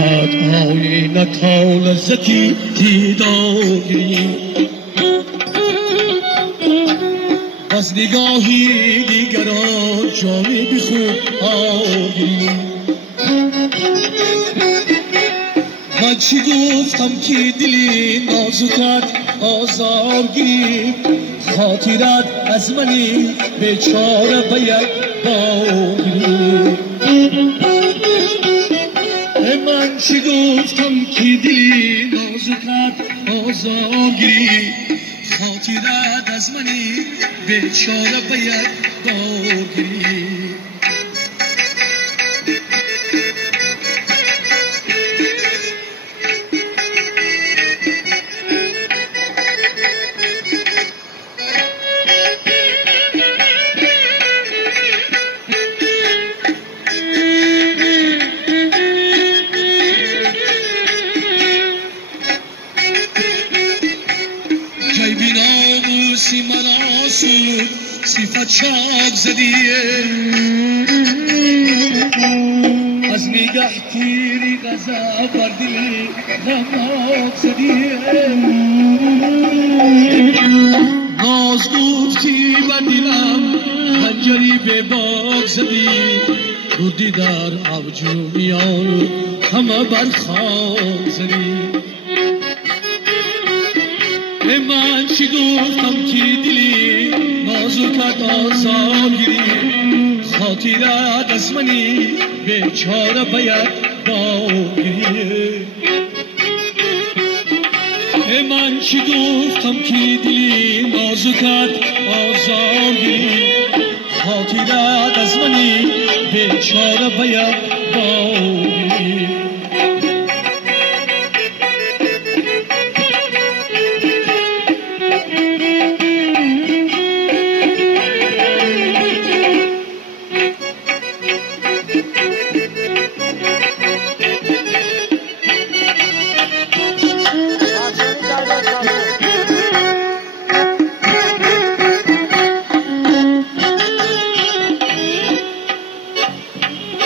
آینه تا لذتی دیداری از نگاهی دیگران جامی بی خوب آگیری من چی گفتم که دلی نازکت آزار گیری خاطرت از منی بیچاره باید باگیری من چی گفتم که دلی نازکت آزار گیری خاطرت از منی بیچاره باید باگیری جای ناموسی من آسود صفت چاک زدیه از نگاه تیری غضب بر دلی غمناک زدیه ناز گفتی بر دلم خنجری به باک زدی بودی در ابجویان همه بر خاک زدی من چی گفتم که دلی نازکت آزار گیری خاطرت از منی بیچاره باید باگیری من چی گفتم که دلی نازکت آزار گیری خاطرت از منی بیچاره باید باگیری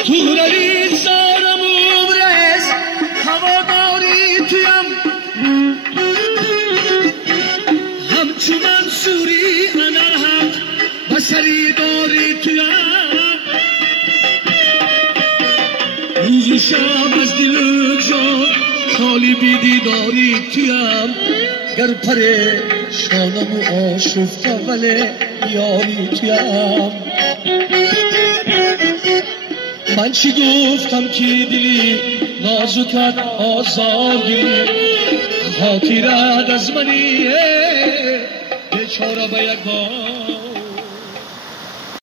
تو رلی سارم برس هواداری تویم همچو منصوری انرحق بسری داری تویم روز و شب از دل جان طالبی دیداری تویم گر پریشانم و آشفته ولی یاری تویم من چی گفتم که دلی نازکت آزار گیری خاطرت از منی بیچاره باید